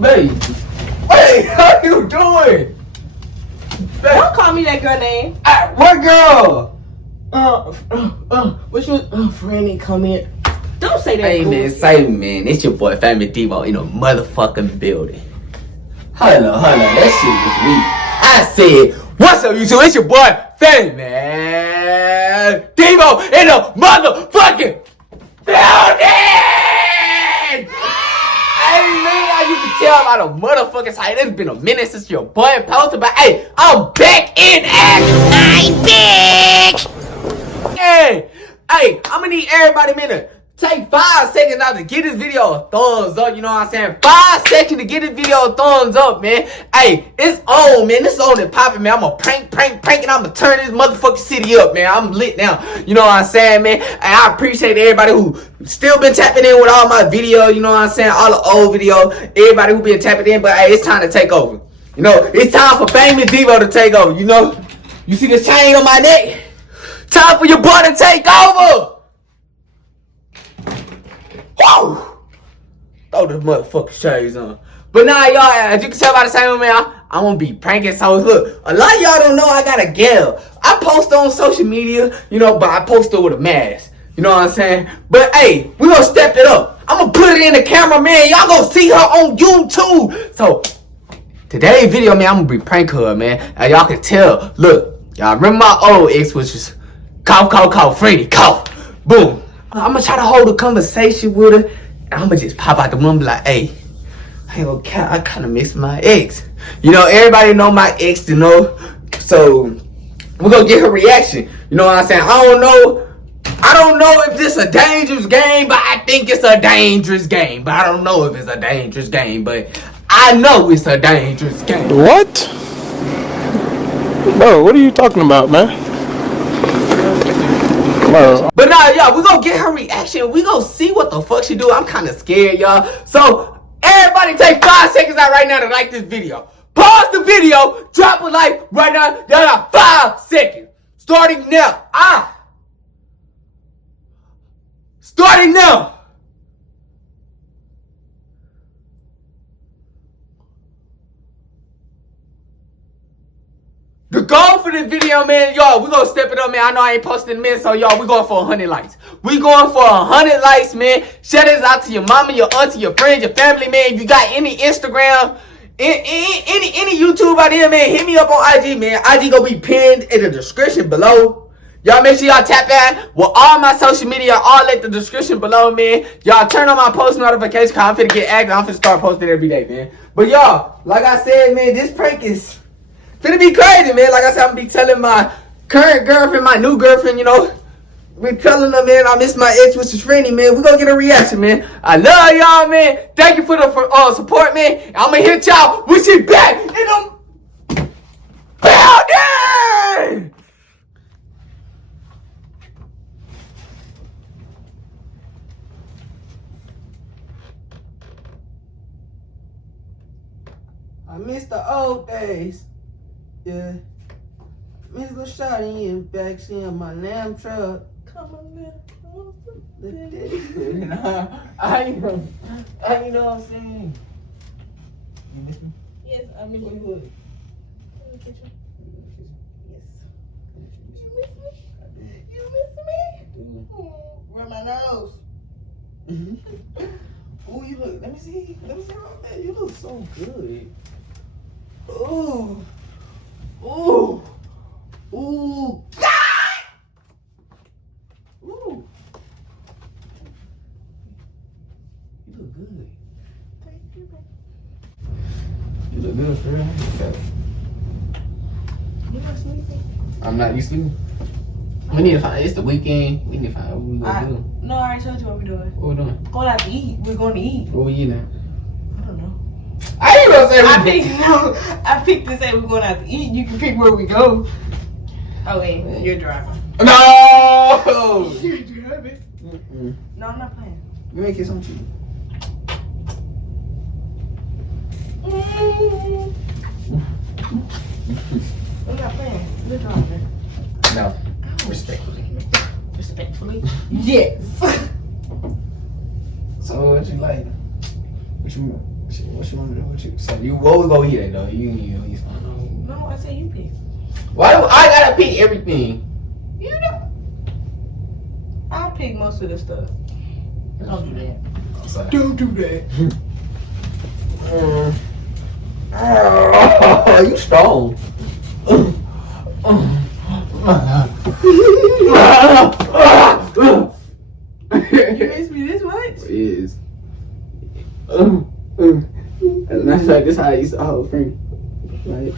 Babe. Hey, how you doing? Babe. Don't call me that girl name. What girl? What's your Franny come in? Don't say that. Hey man, say man, it's your boy Family Devo in a motherfucking building. Hold on, that shit was weak. I said, what's up YouTube? It's your boy Family man Devo in a motherfucking building! Hey man, you can tell by the motherfucking side. It's been a minute since your boy posted, but hey, I'm back in action. I'm back. Hey, I'm gonna need everybody, man, to take 5 seconds out to get this video a thumbs up. You know what I'm saying? 5 seconds to get this video a thumbs up, man. Hey, it's on, man. It's on and popping, man. I'm gonna prank, and I'm gonna turn this motherfucking city up, man. I'm lit now. You know what I'm saying, man? And I appreciate everybody who still been tapping in with all my videos. You know what I'm saying? All the old videos. Everybody who been tapping in, but hey, it's time to take over. You know, it's time for Famous Devo to take over. You know, you see this chain on my neck? Time for your boy to take over. Woo! Throw the motherfucking shades on. But nah, y'all, as you can tell by the same man, I'm gonna be pranking. So look, a lot of y'all don't know I got a gal. I post on social media, you know, but I post her with a mask. You know what I'm saying? But hey, we gonna step it up. I'm gonna put it in the camera, man. Y'all gonna see her on YouTube. So today's video, man, I'm gonna be pranking her, man. And y'all can tell. Look, y'all remember my old ex, which is cough, Franny, cough, boom. I'm gonna try to hold a conversation with her, and I'm gonna just pop out the room and be like, hey, I kind of miss my ex. You know, everybody know my ex, you know, so we're gonna get her reaction. You know what I'm saying? I don't know if this is a dangerous game, but I think it's a dangerous game. But I don't know if it's a dangerous game, but I know it's a dangerous game. What? Bro, what are you talking about, man? But nah, y'all, we gonna get her reaction. We gonna see what the fuck she do. I'm kind of scared, y'all. So everybody take 5 seconds out right now to like this video. Pause the video, drop a like right now. Y'all got 5 seconds. Starting now. Starting now. The goal for this video, man, y'all, we gonna step it up, man. I know I ain't posted in a minute, so y'all, we going for 100 likes. We going for 100 likes, man. Share this out to your mama, your auntie, your friends, your family, man. If you got any Instagram, any YouTube out here, man, hit me up on IG, man. IG gonna be pinned in the description below. Y'all make sure y'all tap in with all my social media, all in the description below, man. Y'all turn on my post notifications, cause I'm finna get active. I'm finna start posting every day, man. But y'all, like I said, man, this prank is finna be crazy, man. Like I said, I'm gonna be telling my current girlfriend, my new girlfriend, you know, be telling her, man, I miss my ex, which is Franny, man. We gonna get a reaction, man. I love y'all, man. Thank you for the support, man. I'm gonna hit y'all with it back in the building. I miss the old days. Yeah. Miss Lil Shawty in the backseat of my lamb truck. Come on now. I know what I'm saying. You miss me? Yes, I miss you. What? Yes. You miss me? Rub my nose. Oh, you look. Let me see right there. You look so good. Oh. Ooh. God! Ooh. You look good. Thank you, baby. You look good, for real. You not sleeping? I'm not. You sleeping? We need to find. It's the weekend. We need to find what we gonna do. No, I already told you what we're doing. What we doing? Going out to eat. We're going to eat. What we eating at? I don't know. I ain't gonna say I picked to say we're going out to eat. You can pick where we go. Oh, wait. You're driving. No! You're driving? No, I'm not playing. We make it something cheap. We're not playing. We're driving. No. Respectfully. Yes. So what you like? What you Shit, what you want to do? What you say? What we gonna eat at though? He's fine. No, I said you pick. Why do I gotta pick everything? You know. I pick most of the stuff. Don't do that. Don't do that. Oh, you strong. You miss me this much? It is. And that's like this how I used to hold Franny. Like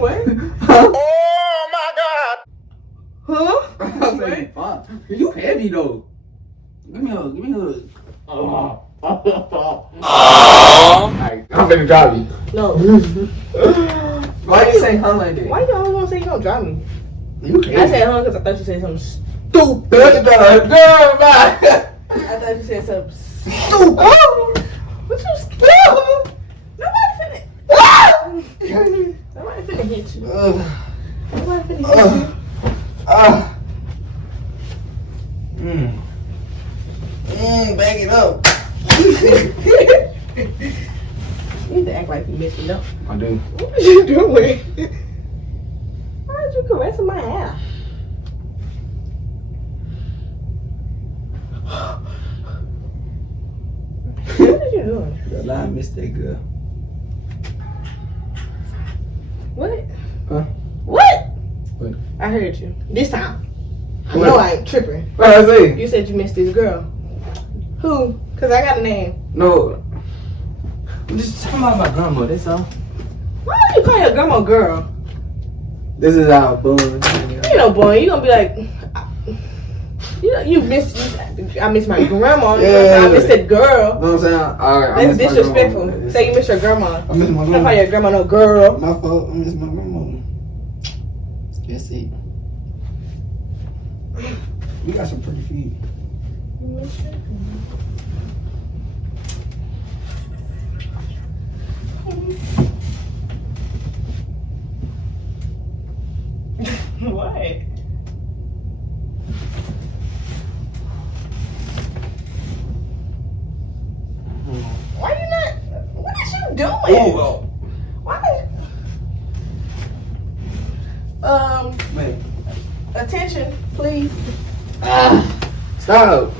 What? Oh my God! Huh? I was like, fuck. You heavy though. Give me a hug. Alright, I'm finna drive you. No. Why you say huh like that? Why you always want to say you don't drive me? You heavy. I said huh because I thought you said something stupid. Girl, bye. I thought you said something stupid. What you scared? Nobody finna. Nobody finna hit you. Nobody finna hit you. Bag it up. You need to act like you missed me up. I do. What are you doing? Why are you caressing my hair? What are you doing? Girl, I missed that girl. What? Huh? What? What? I heard you. This time. I What? know I ain't tripping. What I say? You said you missed this girl. Who? Because I got a name. No. I'm just talking about my grandma, that's all. Why do you call your grandma girl? This is our bun. You know, boy, you gonna be like, you missed. I miss my grandma. Yeah. I missed that girl. You know what I'm saying? Alright, That's disrespectful. Say you miss your grandma. I miss my Don't grandma. call your grandma no girl. My fault. I miss my grandma. That's it. We got some pretty feet. What? Why you not? What is you doing? well. Why? Man. Attention, please. Stop.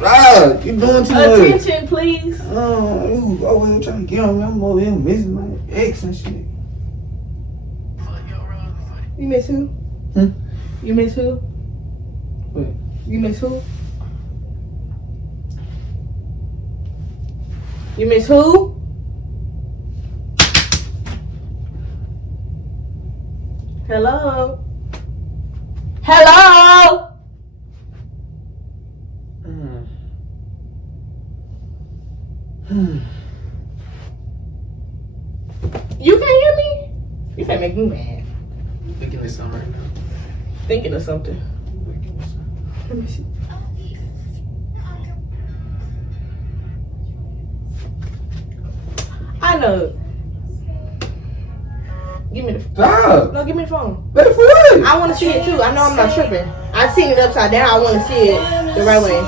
You doing too much. Attention, please. You over here trying to get on me. I'm over here missing my ex and shit. You miss who? Hmm? You miss who? What? You miss who? You miss who? Hello? Hello? You can't hear me? You can't make me mad. Thinking of something right now. Thinking of something. Let me see. I know. Give me the phone. Stop. No, give me the phone. Wait for what? I want to see it too. I know I'm not tripping. I seen it upside down. I want to see it the right way.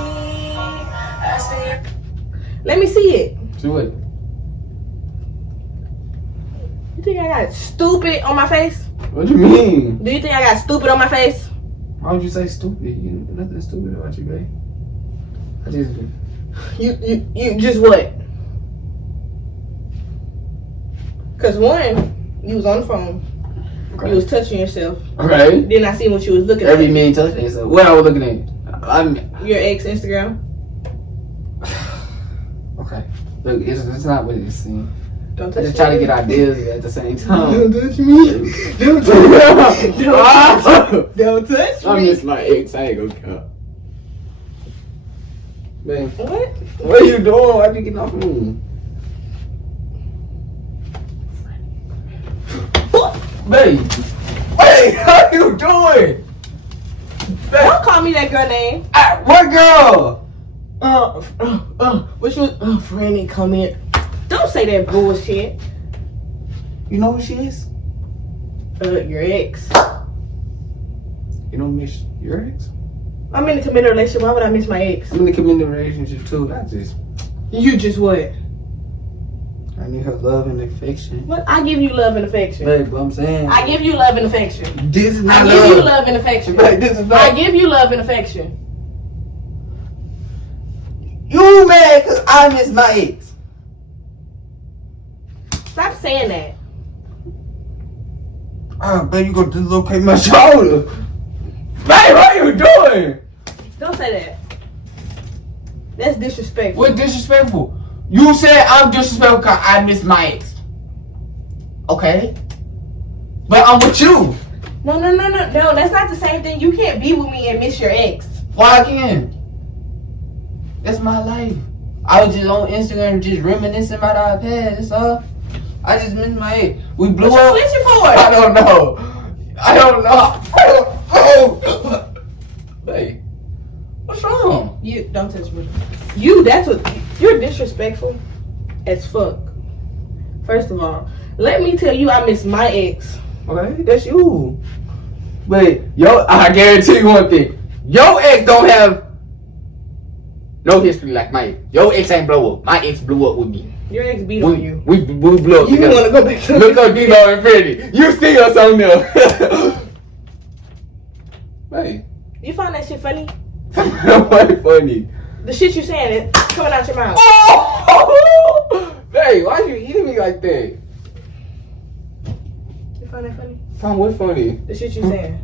Let me see it. Do it. You think I got stupid on my face? What do you mean? Do you think I got stupid on my face? Why would you say stupid? You nothing stupid about you, babe. I just You just what? Cause one, you was on the phone. okay. You was touching yourself. Okay. Then I seen what you was looking Every at. man touching himself. What I was looking at? Your ex Instagram. Okay. Look, it's not what it seems. Don't I touch just me. try to get ideas at the same time. Don't touch me. Don't touch me. Don't touch I me. miss my ex. I ain't gonna cut. Man, What? what are you doing? Why you getting off me? Babe, wait, how you doing? Don't call me that girl name. What girl? What you? Franny, come in. Don't say that bullshit. You know who she is? Your ex. You don't miss your ex? I'm in a committed relationship. Why would I miss my ex? I'm in a committed relationship too. I just, You just what? I need her love and affection. What? I give you love and affection. Babe, what I'm saying. I give you love and affection. This is not I love. give you love and affection. Babe, this is not. I give you love and affection. You mad because I miss my ex. Stop saying that. Oh, babe, you gonna dislocate my shoulder. Babe, what are you doing? Don't say that. That's disrespectful. What disrespectful? You said I'm disrespectful because I miss my ex. Okay? But I'm with you. No. That's not the same thing. You can't be with me and miss your ex. Why I can't? That's my life. I was just on Instagram just reminiscing about our past. That's all. I just miss my ex. We blew What up. you switching for? I don't know. Babe, what's wrong? You don't touch me. You're disrespectful as fuck. First of all, let me tell you I miss my ex. Okay, that's you. Wait, I guarantee you one thing. Your ex don't have no history like mine. Your ex ain't blow up. My ex blew up with me. Your ex beat on you. We blew up You together. want to go back to Look up Debo and Franny. You see us on there. Hey. You find that shit funny? What funny? The shit you saying is coming out your mouth. Oh! Hey, why you eating me like that? You find that funny? Tom, what funny? The shit you saying.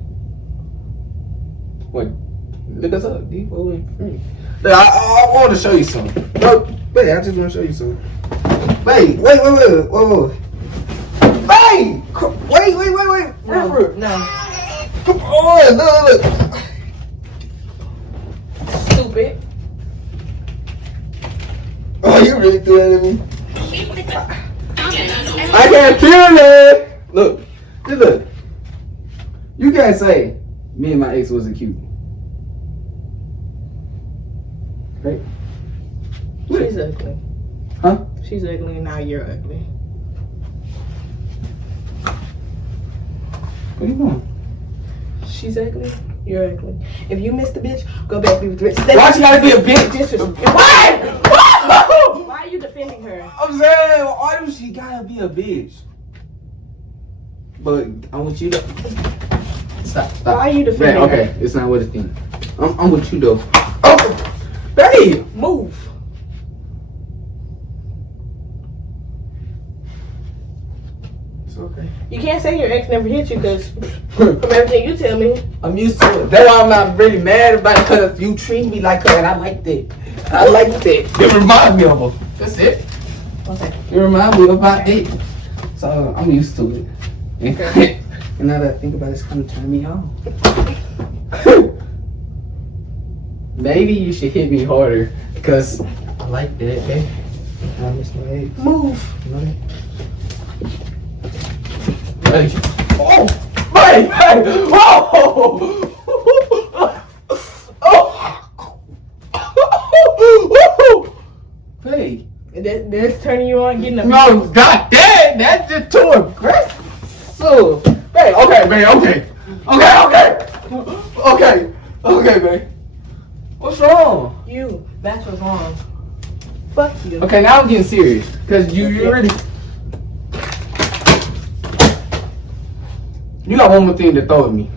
What? Look us up, Debo and Franny. I want to show you something. No, wait, I just want to show you something. Wait. Wait. Wait. No. Come on, look. Stupid. Oh, you really threw that at me? I can't feel it. Look. You can't say me and my ex wasn't cute. Right? She's ugly. Huh? She's ugly and now you're ugly. What are you doing? She's ugly. You're ugly. If you miss the bitch, go back be with the bitch. Why she gotta be a bitch? Why? Why? Why are you defending her? I'm saying, why do she gotta be a bitch? But I want you to stop. Why are you defending Man, okay, her? it's not what it thinks. I'm with you though. Oh, babe. Move. It's okay. You can't say your ex never hit you because from everything you tell me. I'm used to it. That's why I'm not really mad about it, because you treat me like her and I like that. I like that. It reminds me of her. That's it. Okay. It reminds me about it. So I'm used to it. Okay. And now that I think about it, it's kind of turning me on. Maybe you should hit me harder because I like that. Hey, I miss my ex. Move. You know that? Hey. Oh! Hey! Hey! Whoa! Oh! Hey! That's turning you on, getting a No, God damn! That's just too aggressive. So, hey, okay, man, okay, man. What's wrong? You. That's what's wrong. Fuck you. Okay, now I'm getting serious because you already. You got one more thing to throw at me.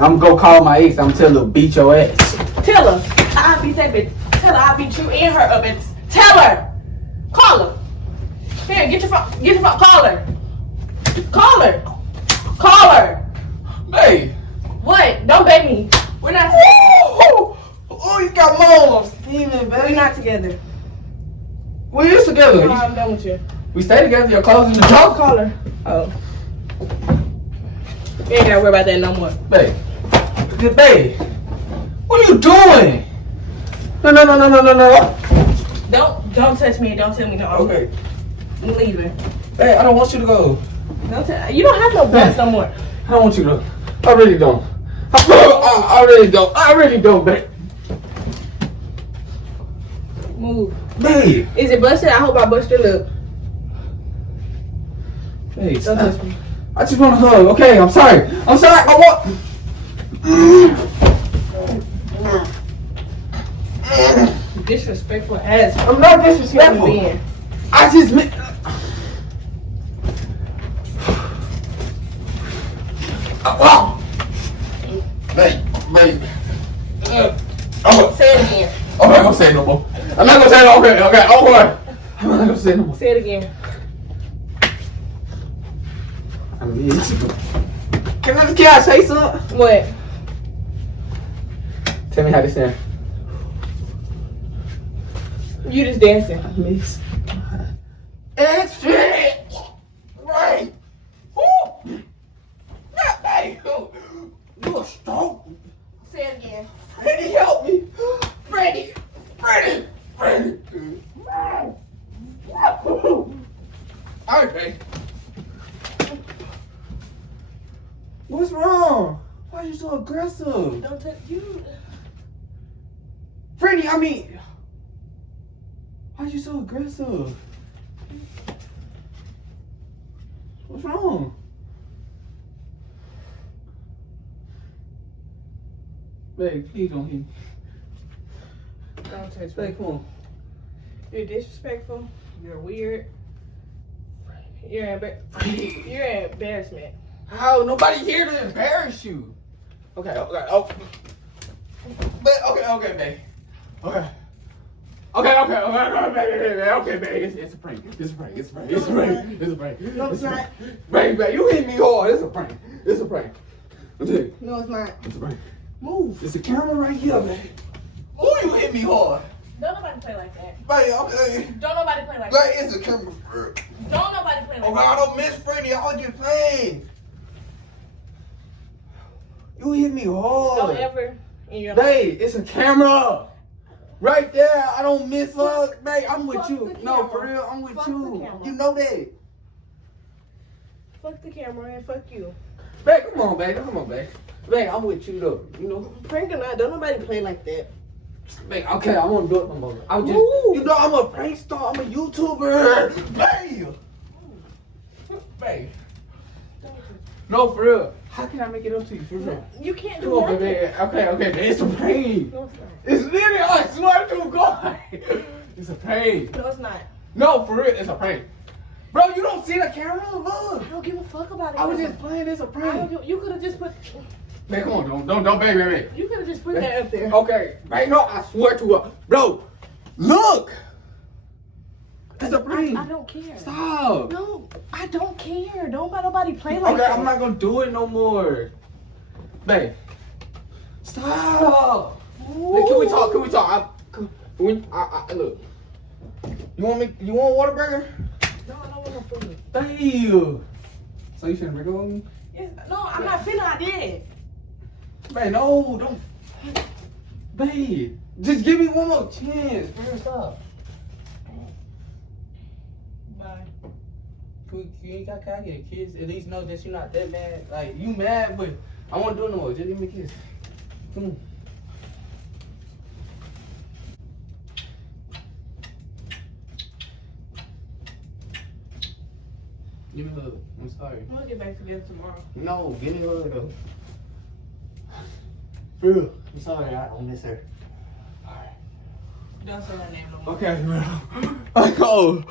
I'm gonna go call my ex. I'm tell her beat your ass. Tell her I beat that bitch. Tell her I beat you and her up. And tell her. Call her. Here, get your phone. Get your phone. Call her. Call her. Call her. Hey. What? Don't beg me. We're not together. Oh, you got moms. Steaming, We're baby. not together. We is together. No, I'm done with you. We stay together. Your clothes in the I'll trunk. call her. Oh. You ain't gotta worry about that no more. Babe. Babe. What are you doing? No. Don't touch me and don't tell me no. Okay. I'm leaving. Hey, I don't want you to go. You don't have no guts no more. I don't want you to. I really don't. I really don't, babe. Move. Babe. Is it busted? I hope I bust your lip. Babe, Don't stop. touch me. I just want to hug. Okay, I'm sorry. I want. Disrespectful ass. I'm not disrespectful. Being. I just. I'm not gonna say no more. Say it again. I miss you. Can I say something? What? Tell me how this sound. You just dancing. I miss. It's fit. Right. Woo. Hey, you a stroke. Say it again. Franny, help me. Franny. Okay. What's wrong? Why are you so aggressive? Don't touch you. Franny, I mean, why are you so aggressive? What's wrong? Babe, please don't hit me. Don't touch me. Babe, come on. You're disrespectful. You're weird. You're an embarrassment. How? Nobody here to embarrass you. Okay. Oh. Okay, babe. Okay, babe. It's a prank. It's a prank. No, it's not. Babe, you hit me hard. It's a prank. No, it's not. It's a prank. Move. There's a camera right here, babe. Oh, you hit me hard. Don't nobody play like that. Babe, okay. Don't nobody play like Babe, that. it's a camera for real. Don't nobody play like Okay, that. I don't miss Franny. I was just playing. You hit me hard. Don't ever in your life. Babe, it's a camera. Right there. I don't miss her. Babe, I'm with Fuck you. the No, camera. for real, I'm with Fuck you. the camera. You know that. Fuck the camera and fuck you. Babe, come on, babe. Babe, I'm with you though. You know? Prank or not, don't nobody play like that. Babe, okay, I won't do it no more. I was just, Ooh. you know, I'm a prank star. I'm a YouTuber. Babe. Babe. No, for real. How can I make it up to you? For real. You can't Come do on, nothing. baby. Okay, babe. It's a prank. No, it's not. It's literally, I swear to God. It's a prank. No, it's not. No, for real, it's a prank. Bro, you don't see the camera? Look. I don't give a fuck about it. I was just playing. It's a I don't prank. give, you could have just put. Man, come on, don't, baby. You could have just put that up there. Okay, right now, I swear to God. Bro, look. It's a prank. I don't care. Stop. No, I don't care. Don't let nobody play like Okay, that. I'm not gonna do it no more. Babe. Stop. Hey, can we talk? Look. You want Whataburger? No, I don't want no food. Babe. So you finna break up with me? Yes, no, I'm not finna. I did. Babe, no, don't. Babe, just give me one more chance. First up. Bye. Can I get a kiss? At least know that you're not that mad. Like, you mad, but I won't do it no more. Just give me a kiss. Come on. Give me a hug. I'm sorry. We'll get back together tomorrow. No, give me a hug though. For real. I'm sorry, I don't miss her. Alright. Don't say her name no more. Okay, bro. I go.